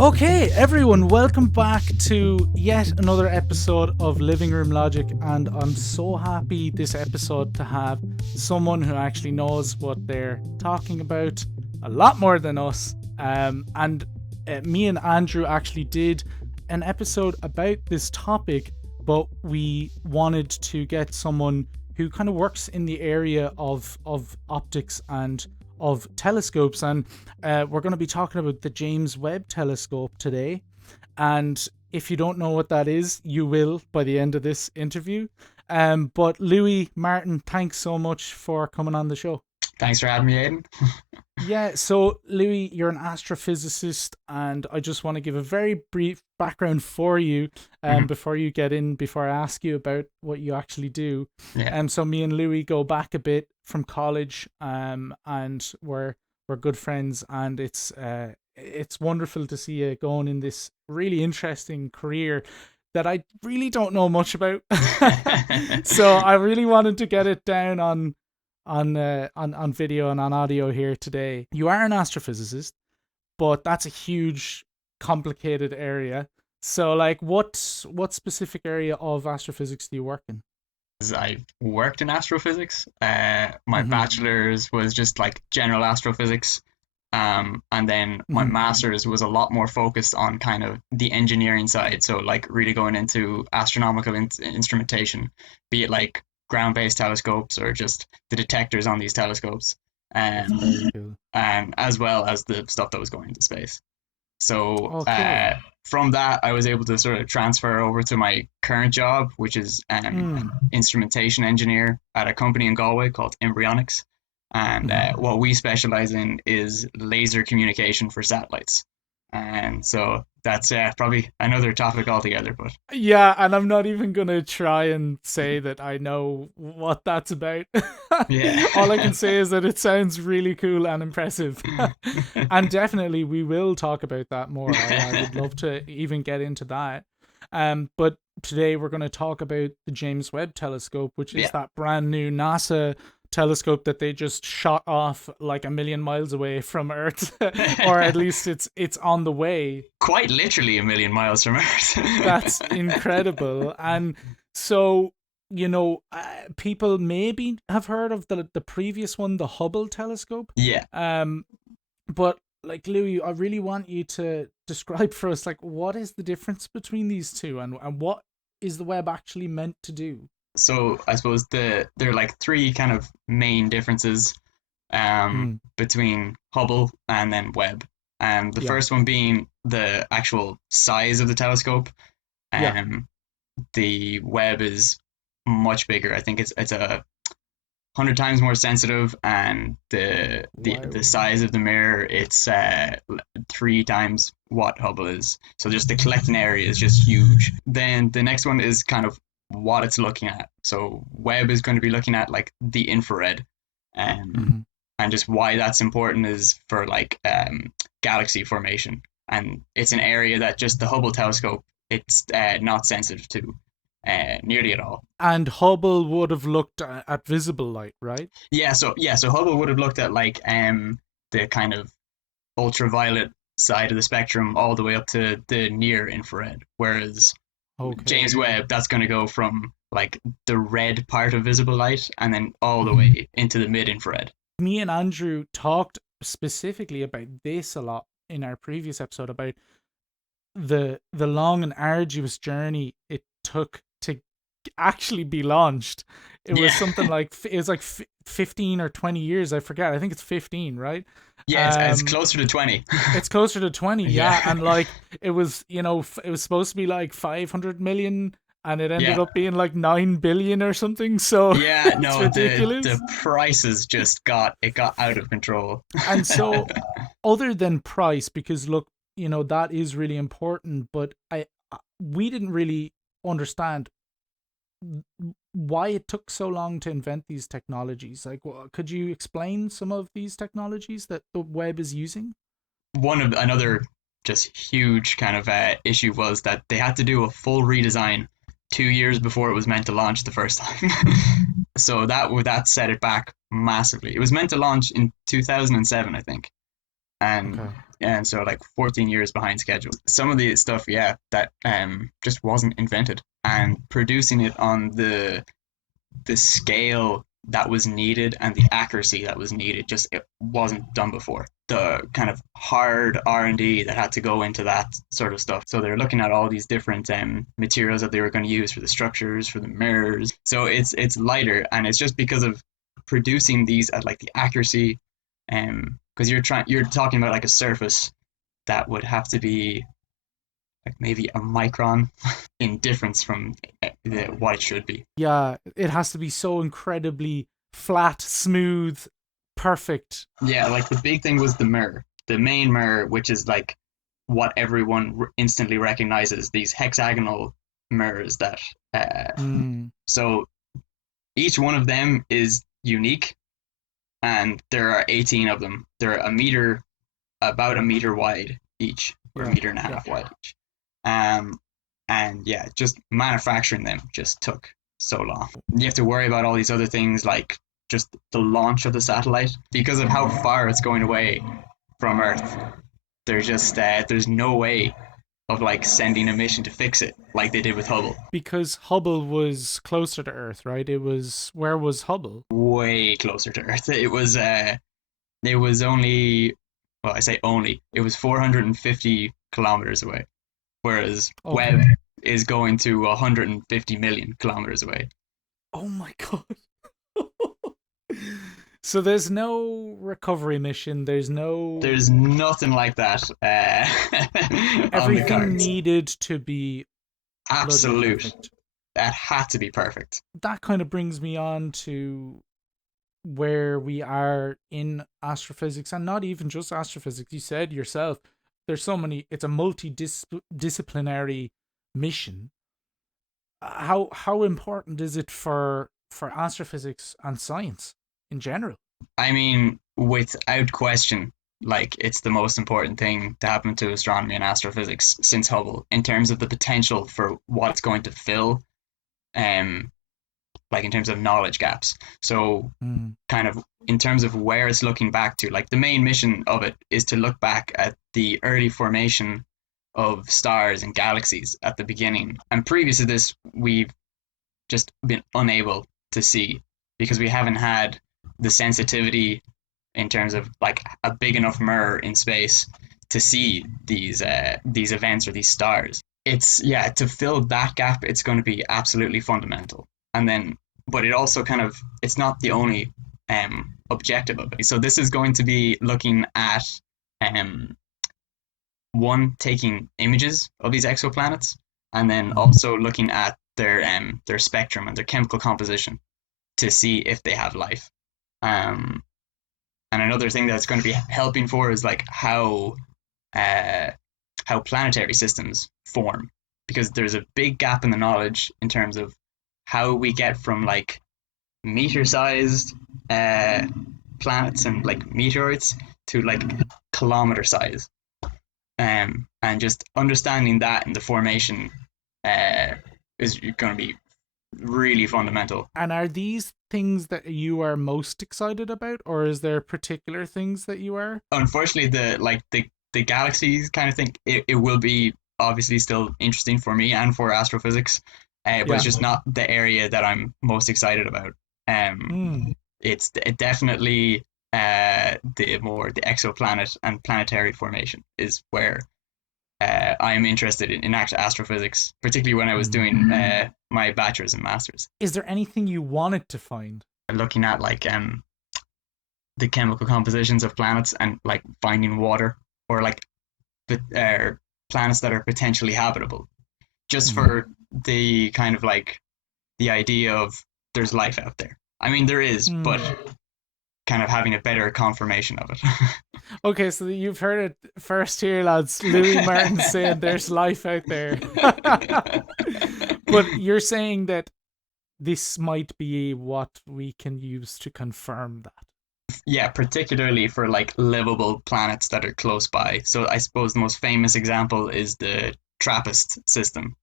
Okay, everyone, welcome back to yet another episode of Living Room Logic, and I'm so happy this episode to have someone who actually knows what they're talking about a lot more than us. Me and Andrew actually did an episode about this topic, but we wanted to get someone who kind of works in the area of optics and of telescopes, and we're going to be talking about the James Webb telescope today. And if you don't know what that is, you will by the end of this interview. But Louis, Martin, thanks so much for coming on the show. Thanks for having me, Aidan. Yeah, so Louis, you're an astrophysicist, and I just want to give a very brief background for you before I ask you about what you actually do. Yeah. So me and Louis go back a bit from college, and we're good friends, and it's wonderful to see you going in this really interesting career that I really don't know much about. So I really wanted to get it down on video and on audio here today. You are an astrophysicist, but that's a huge, complicated area. So, like, what specific area of astrophysics do you work in? I've worked in astrophysics. My bachelor's was just like general astrophysics. And then my master's was a lot more focused on kind of the engineering side. So, like, really going into astronomical instrumentation, be it like ground-based telescopes or just the detectors on these telescopes, Very cool. and as well as the stuff that was going into space. So Oh, cool. from that, I was able to sort of transfer over to my current job, which is instrumentation engineer at a company in Galway called Embryonics. And what we specialize in is laser communication for satellites. And so that's probably another topic altogether. But Yeah, and I'm not even gonna try and say that I know what that's about. yeah, All I can say is that it sounds really cool and impressive. And definitely we will talk about that more. I would love to even get into that. But today we're going to talk about the James Webb telescope, which is yeah, that brand new NASA telescope that they just shot off like a million miles away from Earth, or at least it's on the way. quite literally a million miles from Earth. That's incredible. And so, people maybe have heard of the previous one, the Hubble telescope. Yeah. But like, Louis, I really want you to describe for us, like, what is the difference between these two, and what is the Webb actually meant to do? So I suppose there are like three kind of main differences between Hubble and then Webb. The Yeah. first one being the actual size of the telescope. Yeah. The Webb is much bigger. I think it's 100 times more sensitive, and the size of the mirror, it's 3 times what Hubble is. So just the collecting area is just huge. Then the next one is kind of what it's looking at. So Webb is going to be looking at like the infrared, and just why that's important is for like galaxy formation, and it's an area that just the Hubble telescope, it's not sensitive to nearly at all. And Hubble would have looked at visible light, right? So Hubble would have looked at like the kind of ultraviolet side of the spectrum all the way up to the near infrared, whereas James Webb, that's going to go from like the red part of visible light and then all the way into the mid infrared. Me and Andrew talked specifically about this a lot in our previous episode, about the long and arduous journey it took to actually be launched. It was something like, it was like 15 or 20 years, I forget. I think it's 15, right? Yeah, it's closer to 20. It's closer to 20, yeah. And like, it was, it was supposed to be like 500 million, and it ended up being like 9 billion or something. So yeah, no, it's ridiculous. The prices just got out of control. And so, other than price, because look, that is really important, but we didn't really understand why it took so long to invent these technologies. Like, could you explain some of these technologies that the Webb is using? Another just huge kind of issue was that they had to do a full redesign 2 years before it was meant to launch the first time. So that set it back massively. It was meant to launch in 2007, I think, and and so like 14 years behind schedule. Some of the stuff, yeah, that just wasn't invented, and producing it on the scale that was needed and the accuracy that was needed, just it wasn't done before. The kind of hard R&D that had to go into that sort of stuff. So they're looking at all these different materials that they were going to use for the structures, for the mirrors. So it's lighter, and it's just because of producing these at like the accuracy, because you're talking about like a surface that would have to be like maybe a micron in difference from what it should be. Yeah, it has to be so incredibly flat, smooth, perfect. Yeah, like the big thing was the mirror, the main mirror, which is like what everyone instantly recognizes, these hexagonal mirrors that. So each one of them is unique, and there are 18 of them. They're about a meter wide each, or a meter and a half wide each. And yeah, just manufacturing them just took so long. You have to worry about all these other things, like just the launch of the satellite, because of how far it's going away from Earth. There's no way of like sending a mission to fix it like they did with Hubble. Because Hubble was closer to Earth, right? Where was Hubble? Way closer to Earth. It was only, well, I say only, it was 450 kilometers away, whereas Webb is going to 150 million kilometers away. Oh my god. So there's no recovery mission. There's nothing like that. Everything needed to be absolute. That had to be perfect. That kind of brings me on to where we are in astrophysics, and not even just astrophysics. You said yourself, there's so many. It's a multidisciplinary mission. How important is it for astrophysics and science in general? I mean, without question, like it's the most important thing to happen to astronomy and astrophysics since Hubble, in terms of the potential for what it's going to fill, like in terms of knowledge gaps. So kind of in terms of where it's looking back to, like the main mission of it is to look back at the early formation of stars and galaxies at the beginning. And previous to this, we've just been unable to see, because we haven't had the sensitivity in terms of like a big enough mirror in space to see these events or these stars. It's, yeah, to fill that gap, it's going to be absolutely fundamental. And then, but it also kind of, it's not the only objective of it. So this is going to be looking at one, taking images of these exoplanets, and then also looking at their spectrum and their chemical composition to see if they have life. And another thing that's going to be helping for is like how planetary systems form, because there's a big gap in the knowledge in terms of how we get from like meteor-sized planets and like meteoroids to like kilometer size, and just understanding that in the formation is going to be really fundamental. And are these things that you are most excited about, or is there particular things that you are? Unfortunately, the galaxies kind of thing, it will be obviously still interesting for me and for astrophysics, but it's just not the area that I'm most excited about. It's definitely the exoplanet and planetary formation is where I'm interested in actual astrophysics, particularly when I was doing my bachelor's and master's. Is there anything you wanted to find? Looking at like the chemical compositions of planets and like finding water, or like the planets that are potentially habitable, just for the kind of like the idea of there's life out there. I mean, there is, but kind of having a better confirmation of it. Okay, so you've heard it first here, lads. Louis Martin saying there's life out there. But you're saying that this might be what we can use to confirm that. Yeah, particularly for like livable planets that are close by. So I suppose the most famous example is the TRAPPIST system.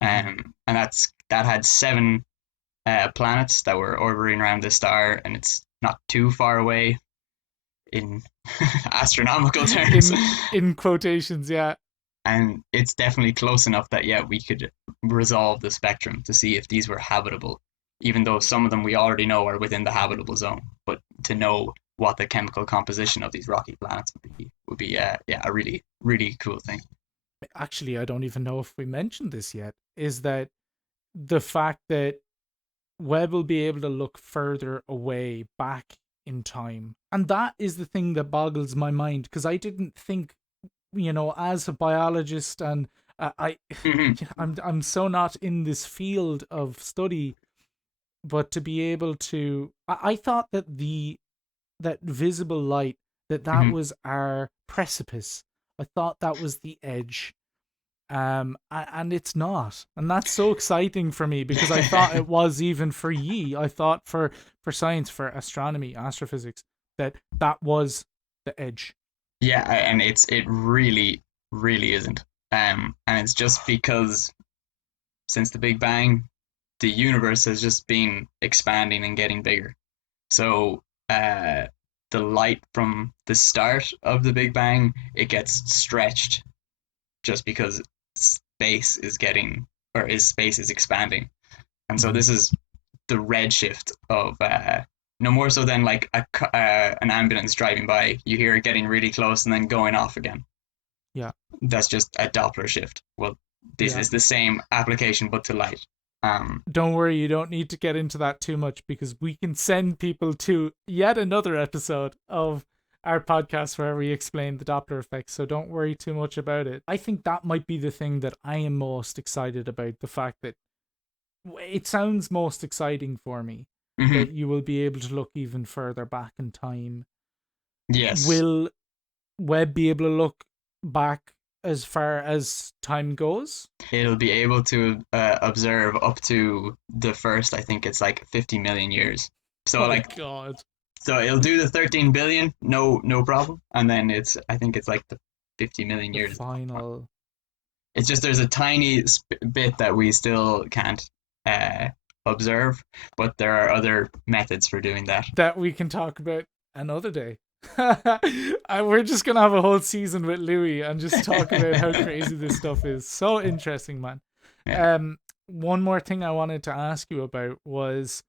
And that had 7 planets that were orbiting around the star, and it's not too far away. in astronomical terms. In quotations, yeah. And it's definitely close enough that, yeah, we could resolve the spectrum to see if these were habitable, even though some of them we already know are within the habitable zone. But to know what the chemical composition of these rocky planets would be yeah, a really, really cool thing. Actually, I don't even know if we mentioned this yet, is that the fact that Webb will be able to look further away back in time. And that is the thing that boggles my mind, because I didn't think, as a biologist, and Mm-hmm. I'm so not in this field of study, but to be able to, I thought that that visible light, that Mm-hmm. was our precipice. I thought that was the edge. And it's not, and that's so exciting for me, because I thought it was, even for ye. I thought for science, for astronomy, astrophysics, that was the edge. Yeah, and it really, really isn't. And it's just because since the Big Bang, the universe has just been expanding and getting bigger. So the light from the start of the Big Bang, it gets stretched just because space is getting, or is space is expanding. And so Mm-hmm. this is the redshift of no more so than like an ambulance driving by. You hear it getting really close and then going off again. Yeah, That's just a Doppler shift. Well, this yeah. is the same application but to light. Don't worry, you don't need to get into that too much, because we can send people to yet another episode of our podcast where we explain the Doppler effect. So don't worry too much about it. I think that might be the thing that I am most excited about, the fact that it sounds most exciting for me, Mm-hmm. that you will be able to look even further back in time. Yes, Will Webb be able to look back as far as time goes? it'll be able to observe up to the first. I think it's like 50 million years. So My like, God. so it'll do the 13 billion, no problem. And then I think it's like the 50 million The years. final. It's just there's a tiny bit that we still can't uh, observe, but there are other methods for doing that. That we can talk about another day. We're just gonna have a whole season with Louis and just talk about how crazy this stuff is. So interesting, man. Yeah. Um, one more thing I wanted to ask you about was,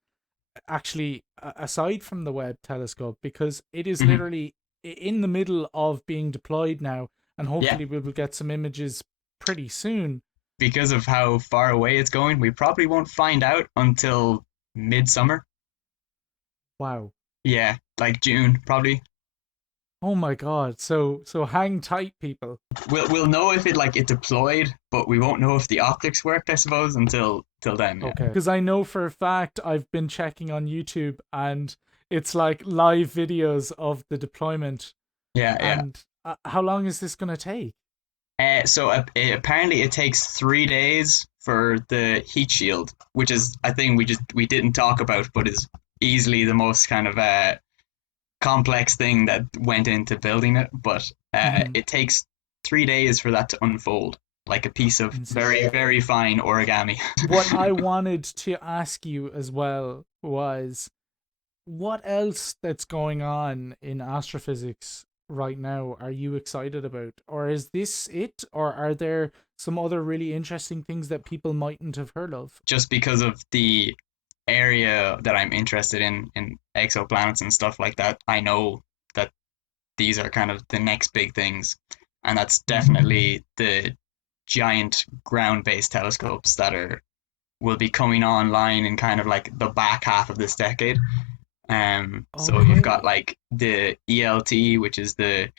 actually, aside from the Webb telescope, because it is Mm-hmm. literally in the middle of being deployed now, and Yeah. hopefully we will get some images pretty soon. Because of how far away it's going, we probably won't find out until midsummer. Wow. Yeah, like June probably. Oh my God. So hang tight, people. We'll know if it deployed, but we won't know if the optics worked, I suppose, until till then. Yeah. Okay. Because I know for a fact I've been checking on YouTube, and it's like live videos of the deployment. Yeah, yeah. And how long is this going to take? So apparently it takes 3 days for the heat shield, which is a thing we didn't talk about, but is easily the most kind of complex thing that went into building it. But Mm-hmm. it takes 3 days for that to unfold, like a piece of Insane. very, very fine origami. What I wanted to ask you as well was, what else that's going on in astrophysics right now are you excited about? Or is this it? Or are there some other really interesting things that people mightn't have heard of? Just because of the area that I'm interested in exoplanets and stuff like that, I know that these are kind of the next big things, and that's Mm-hmm. definitely the giant ground-based telescopes that are will be coming online in kind of like the back half of this decade. So you've got Okay. like the ELT, which is the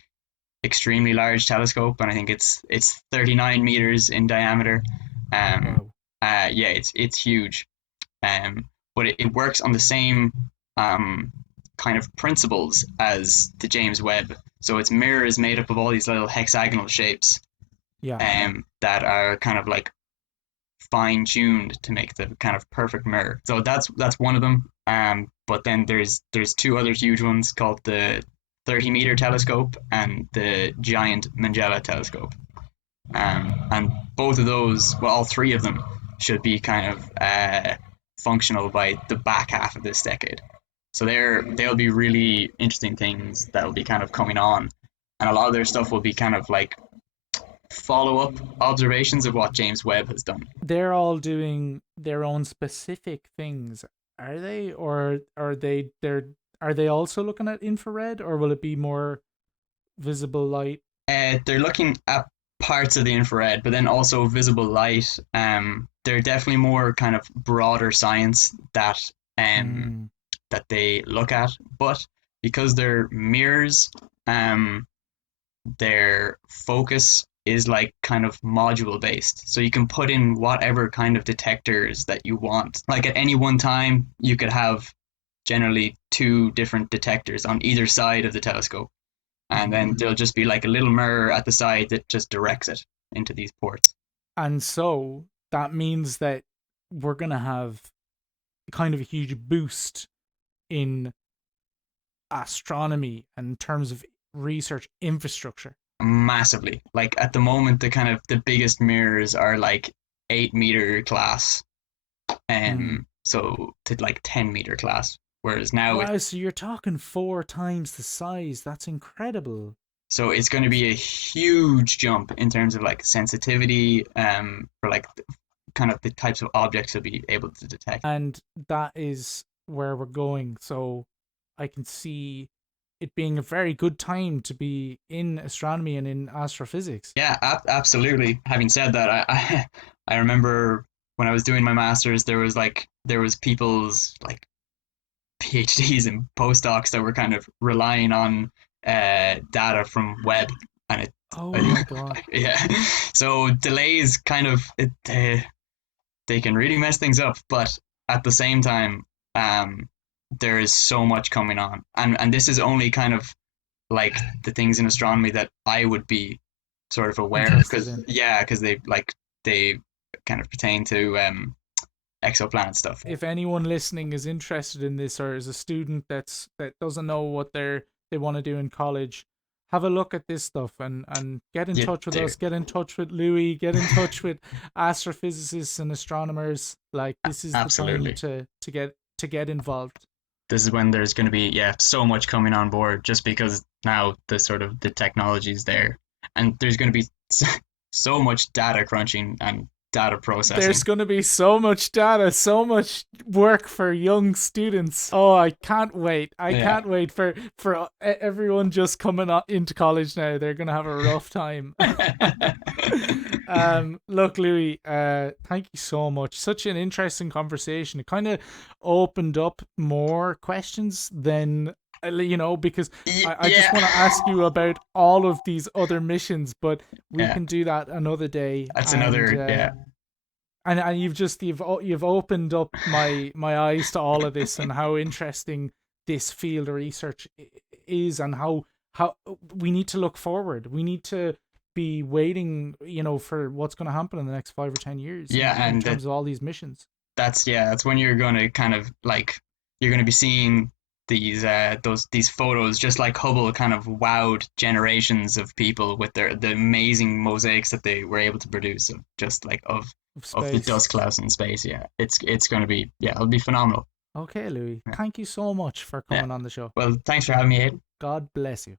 extremely large telescope, and I think it's 39 meters in diameter. Um, Wow. yeah, it's huge. But it works on the same um, kind of principles as the James Webb. So its mirror is made up of all these little hexagonal shapes Yeah. that are kind of like fine tuned to make the kind of perfect mirror. So that's one of them. But then there's two other huge ones called the 30-meter telescope and the giant Mangella telescope. And both of those, well, all three of them should be kind of functional by the back half of this decade. So they'll be really interesting things that'll be kind of coming on, and a lot of their stuff will be kind of like follow up observations of what James Webb has done. They're all doing their own specific things, are they? Or are they also looking at infrared, or will it be more visible light? They're looking at parts of the infrared, but then also visible light. They're definitely more kind of broader science um Mm. that they look at, but because they're mirrors, um, their focus is like kind of module based. So you can put in whatever kind of detectors that you want. Like at any one time, you could have generally two different detectors on either side of the telescope. And then there'll just be like a little mirror at the side that just directs it into these ports. And so that means that we're gonna have kind of a huge boost in astronomy in terms of research infrastructure. Massively. Like at the moment, the kind of the biggest mirrors are like 8 meter class, Mm. so to like 10 meter class. Whereas now Wow, so you're talking 4 times the size. That's incredible. so it's going to be a huge jump in terms of like sensitivity, for like kind of the types of objects you'll be able to detect. And that is where we're going. So I can see it being a very good time to be in astronomy and in astrophysics. Yeah, absolutely. Having said that, I remember when I was doing my masters, there was people's like PhDs and postdocs that were kind of relying on data from Webb, and Oh my god. yeah, so delays kind of they can really mess things up, but at the same time, um, there is so much coming on, and this is only kind of like the things in astronomy that I would be sort of aware of, Interested because in. yeah, because they kind of pertain to exoplanet stuff. If anyone listening is interested in this or is a student that doesn't know what they want to do in college, have a look at this stuff and get in Yeah, touch with there. us, get in touch with Louis, get in touch with astrophysicists and astronomers. Like this is the time Absolutely. to get involved. This is when there's going to be so much coming on board, just because now the sort of the technology is there, and there's going to be so much data crunching and data There's processing. going to be so much data, so much work for young students. Oh, I can't wait. I Yeah. can't wait for everyone just coming into college now. They're going to have a rough time. Look, Louis, thank you so much. Such an interesting conversation. It kind of opened up more questions than because I just want to ask Yeah. you about all of these other missions, but we Yeah. can do that another day. That's another, yeah. And you've opened up my eyes to all of this and how interesting this field of research is, and how we need to look forward. We need to be waiting, for what's going to happen in the next 5 or 10 years Yeah, in and terms of all these missions. that's when you're going to kind of like you're going to be seeing these photos, just like Hubble kind of wowed generations of people with the amazing mosaics that they were able to produce of just like Of of the space. dust clouds in space. Yeah, it's going to be, yeah, it'll be phenomenal. Okay, Louis. Yeah. Thank you so much for Yeah. coming on the show. Well, thanks for having me, Aiden. God bless you.